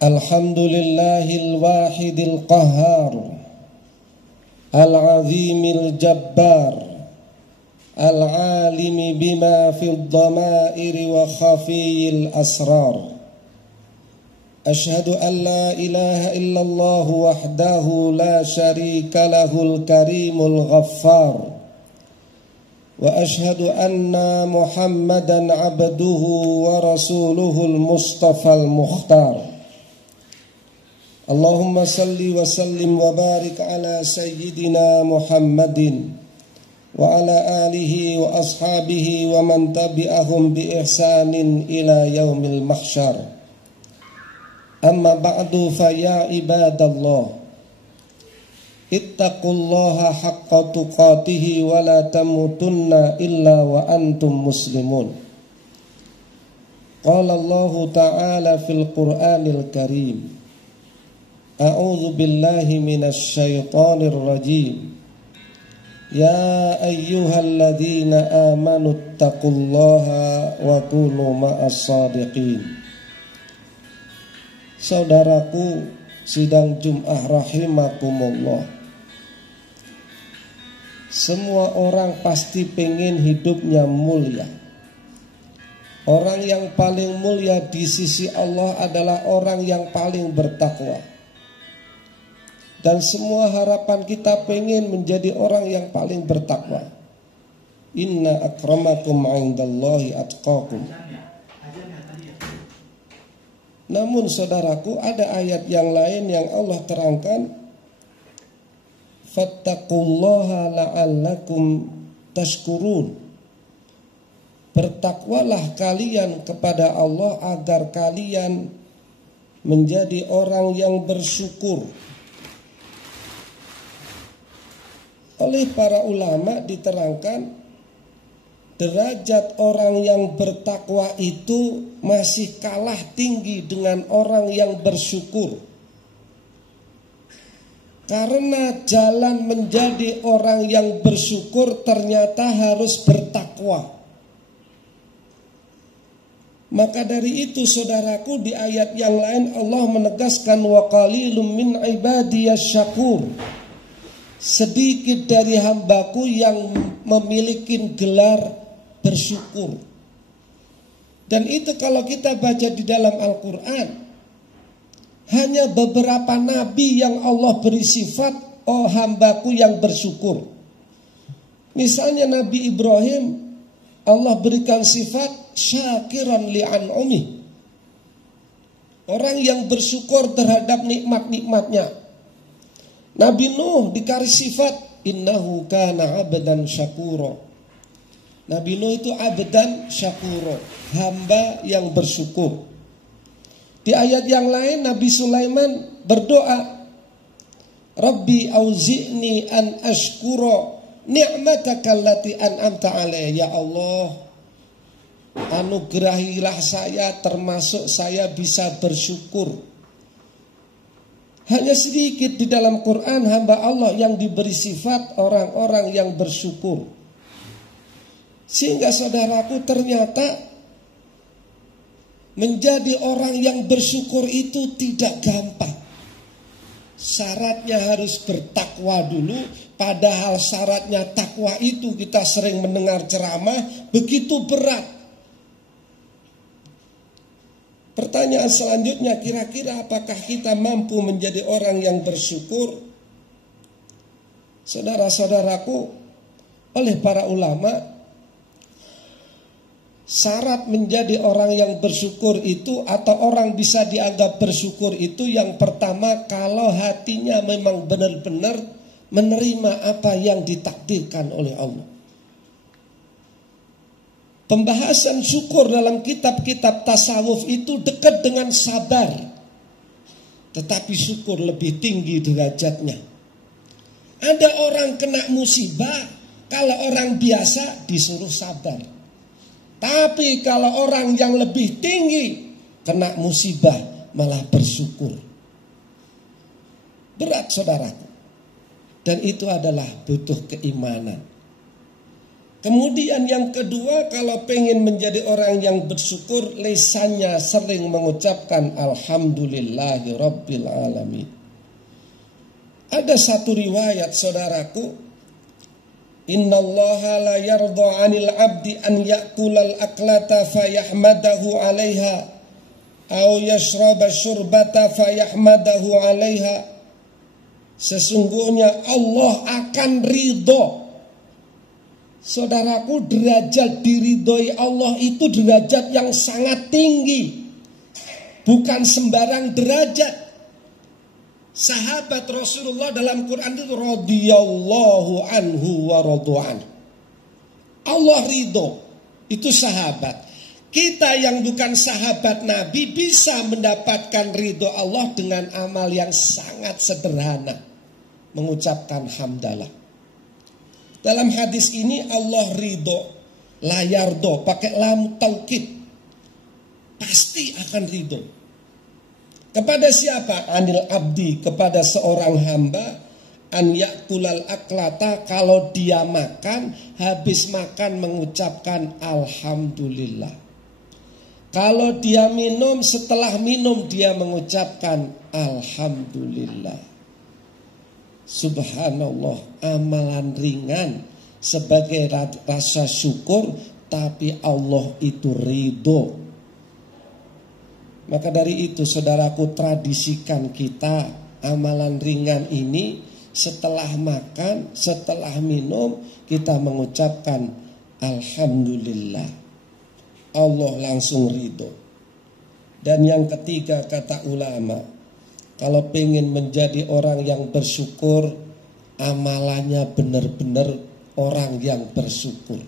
Alhamdulillahil wahidil qahhar, al-azimil jabbar, al-alimi bima fid dhamairi wa khafiyil asrar. Ashhadu an la ilaha illallah wahdahu la syarika lahul karimul ghaffar. Wa ashhadu anna Muhammadan abduhu wa rasuluhul mustafal mukhtar. Allahumma salli wa sallim wa barik ala sayyidina Muhammadin wa ala alihi wa ashabihi wa man tabi'ahum bi ihsanin ila yaumil mahsyar. Amma ba'du fa ya ibadallah, ittaqullaha haqqa tuqatih wa la tamutunna illa wa antum muslimun. Qala Allah ta'ala fil Qur'anil Karim, A'udzu billahi minasy syaithanir rajim. Ya ayyuhalladzina amanu taqullaha wa kunu ma'as shadiqin. Saudaraku sidang Jumat rahimakumullah, semua orang pasti pengen hidupnya mulia. Orang yang paling mulia di sisi Allah adalah orang yang paling bertakwa. Dan semua harapan kita pengen menjadi orang yang paling bertakwa. Inna akramakum 'indallahi atqakum. Namun saudaraku, ada ayat yang lain yang Allah terangkan, fattaqullaha la'allakum tashkurun. Bertakwalah kalian kepada Allah agar kalian menjadi orang yang bersyukur. Oleh para ulama diterangkan, derajat orang yang bertakwa itu masih kalah tinggi dengan orang yang bersyukur. Karena jalan menjadi orang yang bersyukur ternyata harus bertakwa. Maka dari itu saudaraku, di ayat yang lain Allah menegaskan wa qalilum min ibadiyasy syakur. Sedikit dari hambaku yang memiliki gelar bersyukur. Dan itu kalau kita baca di dalam Al-Quran, hanya beberapa nabi yang Allah beri sifat, oh hambaku yang bersyukur. Misalnya Nabi Ibrahim, Allah berikan sifat syakiran li'an'umi, orang yang bersyukur terhadap nikmat-nikmatnya. Nabi Nuh dikasih sifat innahu kana 'abdan syakura. Nabi Nuh itu 'abdan syakura, hamba yang bersyukur. Di ayat yang lain Nabi Sulaiman berdoa, Rabbi auzi'ni an ashkura ni'mataka allati an'amta 'alayya. Ya Allah, anugerahilah saya termasuk saya bisa bersyukur. Hanya sedikit di dalam Quran hamba Allah yang diberi sifat orang-orang yang bersyukur. Sehingga saudaraku, ternyata menjadi orang yang bersyukur itu tidak gampang. Syaratnya harus bertakwa dulu. Padahal syaratnya takwa itu kita sering mendengar ceramah, begitu berat. Pertanyaan selanjutnya, kira-kira apakah kita mampu menjadi orang yang bersyukur? Saudara-saudaraku, oleh para ulama, syarat menjadi orang yang bersyukur itu atau orang bisa dianggap bersyukur itu, yang pertama kalau hatinya memang benar-benar menerima apa yang ditakdirkan oleh Allah. Pembahasan syukur dalam kitab-kitab tasawuf itu dekat dengan sabar. Tetapi syukur lebih tinggi derajatnya. Ada orang kena musibah, kalau orang biasa disuruh sabar. Tapi kalau orang yang lebih tinggi kena musibah malah bersyukur. Berat saudaraku. Dan itu adalah butuh keimanan. Kemudian yang kedua, kalau pengen menjadi orang yang bersyukur, lisannya sering mengucapkan alhamdulillahi rabbil alamin. Ada satu riwayat saudaraku, innallaha la yardha 'anil 'abdi an ya'kulal aklata fayahmadahu 'alaiha aw yashraba syurbata fayahmadahu 'alaiha. Sesungguhnya Allah akan ridho. Saudaraku, derajat diridhoi Allah itu derajat yang sangat tinggi, bukan sembarang derajat. Sahabat Rasulullah dalam Quran itu radhiyallahu anhu wa radu'an. Allah ridho, itu sahabat. Kita yang bukan sahabat Nabi bisa mendapatkan ridho Allah dengan amal yang sangat sederhana, mengucapkan hamdalah. Dalam hadis ini Allah ridho, la yardo, pakai lam taukid, pasti akan ridho. Kepada siapa? Anil abdi, kepada seorang hamba, an yakulal aklata, kalau dia makan, habis makan mengucapkan alhamdulillah. Kalau dia minum, setelah minum dia mengucapkan alhamdulillah. Subhanallah, amalan ringan sebagai rasa syukur, tapi Allah itu ridho. Maka dari itu saudaraku, tradisikan kita amalan ringan ini, setelah makan, setelah minum, kita mengucapkan alhamdulillah. Allah langsung ridho. Dan yang ketiga, kata ulama, kalau pengen menjadi orang yang bersyukur, amalannya benar-benar orang yang bersyukur.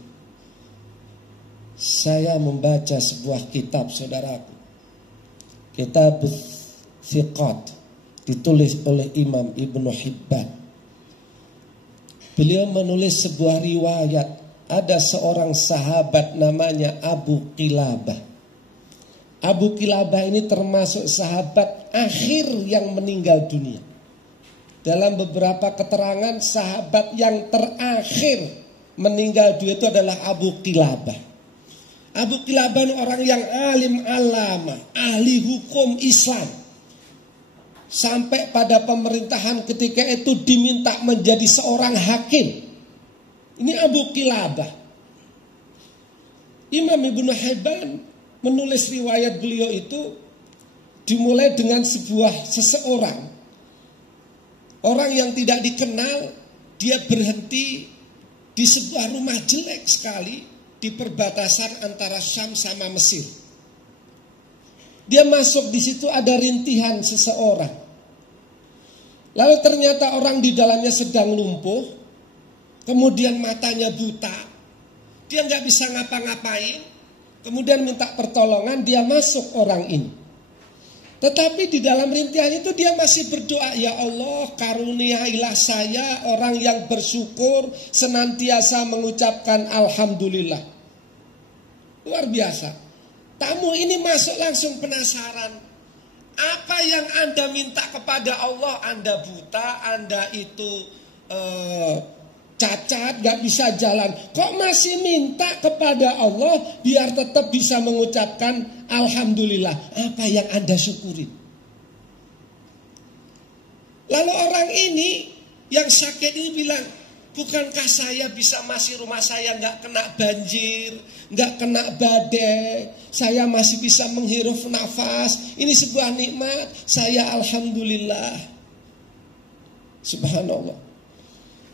Saya membaca sebuah kitab saudaraku, Kitab Thiqat, ditulis oleh Imam Ibnu Hibban. Beliau menulis sebuah riwayat, ada seorang sahabat namanya Abu Qilabah. Abu Qilabah ini termasuk sahabat akhir yang meninggal dunia. Dalam beberapa keterangan, sahabat yang terakhir meninggal dunia itu adalah Abu Qilabah. Abu Qilabah ini orang yang alim alama, ahli hukum Islam. Sampai pada pemerintahan ketika itu diminta menjadi seorang hakim. Ini Abu Qilabah. Imam Ibnu Hibban menulis riwayat beliau itu dimulai dengan seseorang, orang yang tidak dikenal, dia berhenti di sebuah rumah jelek sekali di perbatasan antara Syam sama Mesir. Dia masuk, di situ ada rintihan seseorang. Lalu ternyata orang di dalamnya sedang lumpuh, kemudian matanya buta, dia nggak bisa ngapa-ngapain. Kemudian minta pertolongan, dia masuk orang ini. Tetapi di dalam rintihan itu dia masih berdoa, ya Allah, karuniailah saya orang yang bersyukur, senantiasa mengucapkan alhamdulillah. Luar biasa. Tamu ini masuk langsung penasaran. Apa yang Anda minta kepada Allah? Anda buta, Anda itu cacat, gak bisa jalan, kok masih minta kepada Allah biar tetap bisa mengucapkan alhamdulillah? Apa yang Anda syukurin? Lalu orang ini yang sakit ini bilang, bukankah saya bisa masih rumah saya gak kena banjir, gak kena badai, saya masih bisa menghirup nafas, ini sebuah nikmat, saya alhamdulillah. Subhanallah.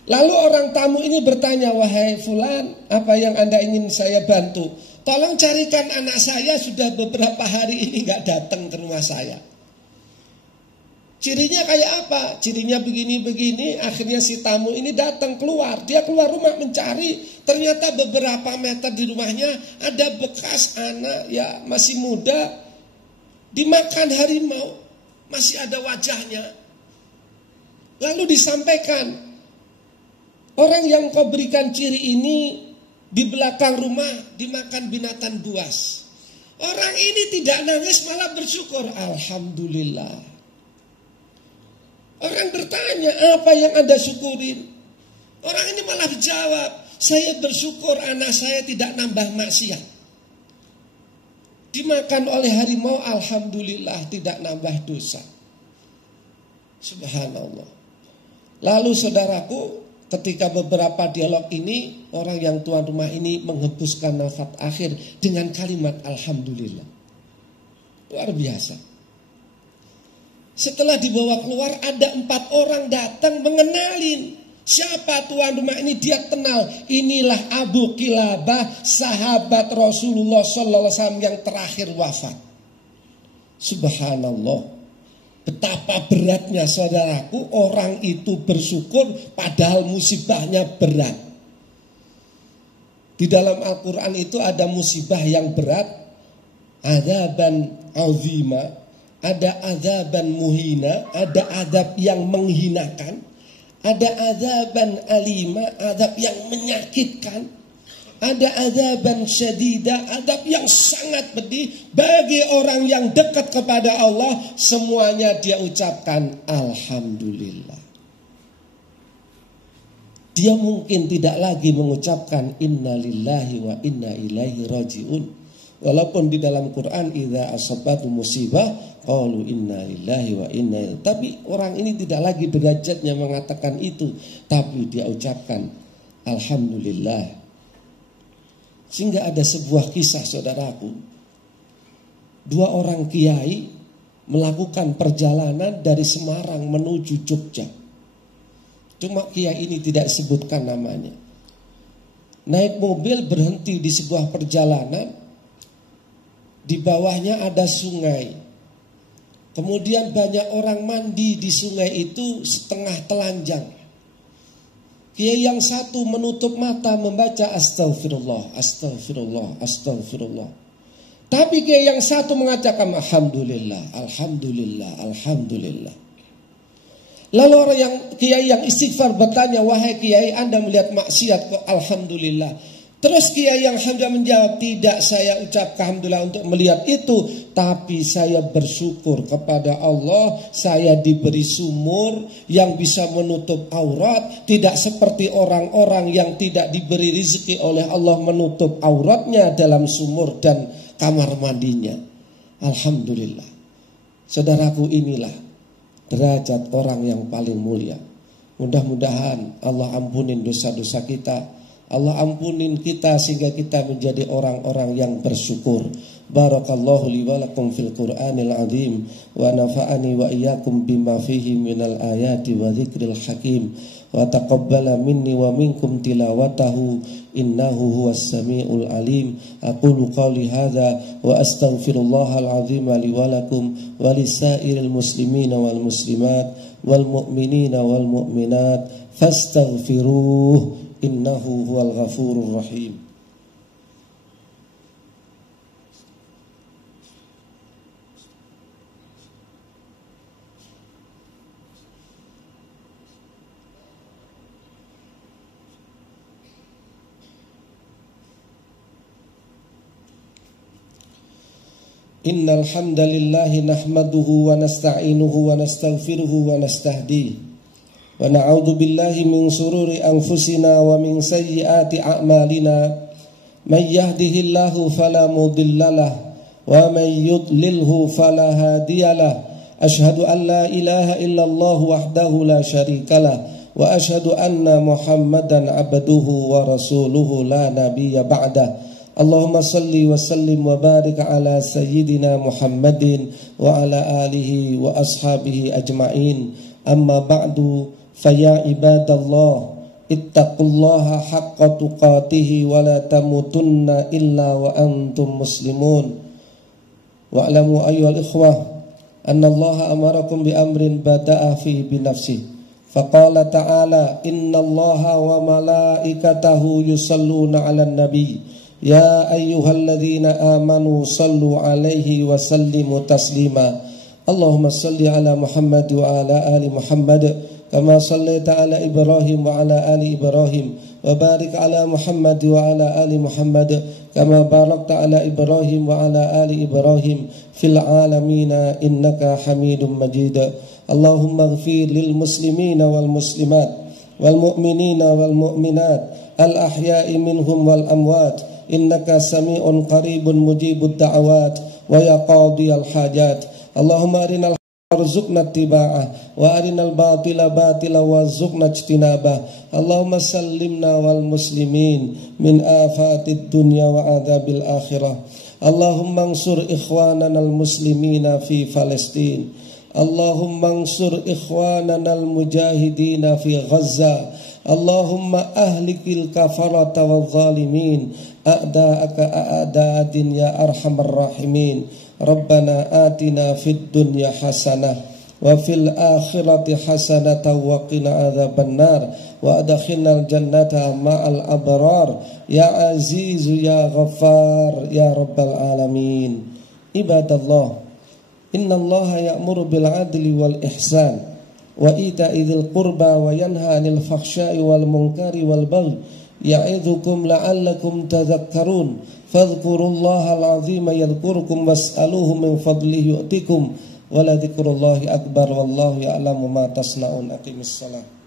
Lalu orang tamu ini bertanya, wahai fulan, apa yang Anda ingin saya bantu? Tolong carikan anak saya, sudah beberapa hari ini gak datang ke rumah saya. Cirinya kayak apa? Cirinya begini-begini. Akhirnya si tamu ini datang keluar. Dia keluar rumah mencari. Ternyata beberapa meter di rumahnya ada bekas anak ya masih muda, dimakan harimau, masih ada wajahnya. Lalu disampaikan, orang yang kau berikan ciri ini di belakang rumah dimakan binatang buas. Orang ini tidak nangis, malah bersyukur. Alhamdulillah. Orang bertanya, apa yang Anda syukurin? Orang ini malah jawab, Saya bersyukur anak saya tidak nambah maksiat. Dimakan oleh harimau, alhamdulillah tidak nambah dosa. Subhanallah. Lalu saudaraku, ketika beberapa dialog ini, orang yang tuan rumah ini menghembuskan nafas akhir dengan kalimat alhamdulillah. Luar biasa. Setelah dibawa keluar, ada 4 orang datang mengenalin. Siapa tuan rumah ini? Dia kenal. Inilah Abu Kilabah, sahabat Rasulullah SAW yang terakhir wafat. Subhanallah. Betapa beratnya saudaraku, orang itu bersyukur padahal musibahnya berat. Di dalam Al-Quran itu ada musibah yang berat, adzaban azima, ada adzaban muhina, ada azab yang menghinakan, ada adzaban alima, azab yang menyakitkan, ada adzaban syadida, azab yang sangat pedih. Bagi orang yang dekat kepada Allah, semuanya dia ucapkan alhamdulillah. Dia mungkin tidak lagi mengucapkan inna lillahi wa inna ilaihi rajiun. Walaupun di dalam Quran idza asabatu musibah qalu inna lillahi wa inna ilaihi. Tapi orang ini tidak lagi derajatnya mengatakan itu, tapi dia ucapkan alhamdulillah. Sehingga ada sebuah kisah saudaraku. 2 orang kiai melakukan perjalanan dari Semarang menuju Jogja. Cuma kiai ini tidak sebutkan namanya. Naik mobil berhenti di sebuah perjalanan. Di bawahnya ada sungai. Kemudian banyak orang mandi di sungai itu setengah telanjang. Kiai yang satu menutup mata membaca astagfirullah, astagfirullah, astagfirullah. Tapi kiai yang satu mengatakan alhamdulillah, alhamdulillah, alhamdulillah. Lalu orang yang kiai yang istighfar bertanya, wahai kiai, Anda melihat maksiat kok alhamdulillah? Terus kiai yang alhamdulillah menjawab, tidak saya ucapkan alhamdulillah untuk melihat itu, tapi saya bersyukur kepada Allah, saya diberi sumur yang bisa menutup aurat, tidak seperti orang-orang yang tidak diberi rezeki oleh Allah menutup auratnya dalam sumur dan kamar mandinya. Alhamdulillah. Saudaraku, inilah derajat orang yang paling mulia. Mudah-mudahan Allah ampunin dosa-dosa kita, Allah ampunin kita sehingga kita menjadi orang-orang yang bersyukur. Barakallahu li wa lakum fil Qur'anil azim wa nafa'ani wa iyyakum bima fihi minal ayati wa dzikril hakim wa taqabbala minni wa minkum tilawatahu innahu huwas samiul alim. Aqulu qawli hadza wa astaghfirullahal azim li wa lakum wa lisairil muslimina wal muslimat wal mu'minina wal mu'minat fastaghfiruh innahu huwal ghafurur rahim. Innal hamdalillah nahmaduhu wa nasta'inuhu wa nastaghfiruhu wa nastahdihi wa na'udzu billahi min shururi anfusina wa min sayyiati a'malina. May yahdihillahu fala mudhillalah wa may yudlilhu fala hadiyalah. Ashhadu an la ilaha illallah wahdahu la syarikalah wa ashhadu anna Muhammadan abduhu wa rasuluhu la nabiyya ba'dah. Allahumma salli wa sallim wa barik ala sayyidina Muhammadin wa ala alihi wa ashabihi ajma'in. Amma ba'du, faya ibadallah, ittaqullaha haqqa tuqatihi wa la tamutunna illa wa antum muslimun. Wa'lamu ayyuhal ikhwah anna Allah amarakum bi amrin bada'a fi bi nafsihi. Faqala ta'ala innallaha wa malaikatahu yusalluna 'alan nabi. Ya ayyuhalladzina amanu sallu 'alaihi wa sallimu taslima. Allahumma salli 'ala Muhammad wa 'ala ali Muhammad kama sallaita 'ala Ibrahim wa 'ala ali Ibrahim wa barik 'ala Muhammad wa 'ala ali Muhammad kama barakta 'ala Ibrahim wa 'ala ali Ibrahim fil 'alamin innaka Hamidum Majid. Allahumma ighfir lil muslimina wal muslimat wal mu'minina wal mu'minat الأحياء منهم والأموات إنك سميع قريب مجيب الدعوات ويا قاضي الحاجات اللهم أرنا الحق وارزقنا اتباعه وأرنا الباطل باطلا وارزقنا اجتنابه اللهم سلمنا والمسلمين من آفات الدنيا وعذاب الآخرة اللهم انصر إخواننا المسلمين في فلسطين اللهم انصر إخواننا المجاهدين في غزة اللهم أهلك الكفرة والظالمين أعداءك أعداء يا أرحم الراحمين ربنا آتنا في الدنيا حسنة وفي الآخرة حسنة وقنا عذاب النار وأدخلنا الجنة مع الأبرار يا عزيز يا غفار يا رب العالمين عباد الله إن الله يأمر بالعدل والإحسان وإيتاء ذي القربى وينهى عن الفحشاء والمنكر والبغي يعظكم لعلكم تذكرون فاذكروا الله العظيم يذكركم واسألوه من فضله يؤتكم ولذكر الله أكبر والله يعلم ما تصنعون أقيموا الصلاة